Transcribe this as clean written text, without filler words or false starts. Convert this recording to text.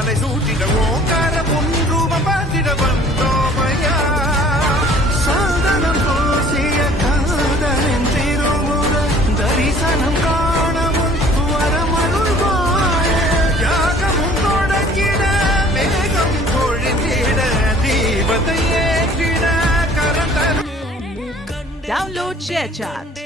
மாலை சூட்டிடவோம் கரமும் ரூபம் பார்த்திட வந்தோமையா சாதனம் பூசிய காதலின் திருமுக தரிசனம் காணவும் வரமருள்வாய யாகமும் தொடங்கிட மேகம் பொழிந்திட தீபத்தை ஏற்றிட கரந்தரும். Download ShareChat.